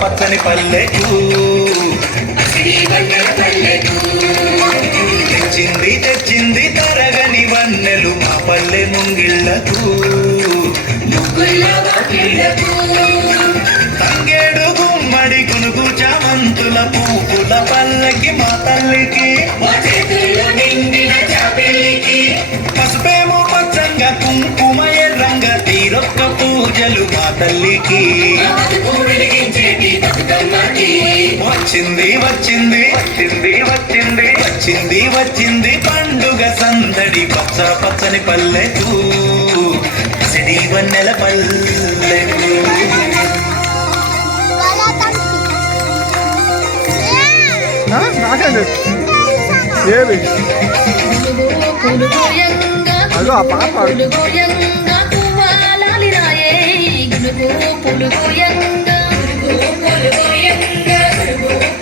పచ్చని పల్లెకు తెచ్చింది తెచ్చింది తరగని వన్నెలు మా పల్లె ముంగిళ్ళకు తంగేడు గుమ్మడి కునుగు చామంతుల పూపుల పల్లెకి మా తల్లికి పసుపేమో పచ్చంగా కుంకుమ ఎర్రంగా తీరొక్క పూజలు మా తల్లికి వచ్చింది వచ్చింది వచ్చింది వచ్చింది వచ్చింది వచ్చింది పండుగ సందడి పచ్చ పచ్చని పల్లెకు సిడి వన్నెల పల్లెకు అదో ఆ పాప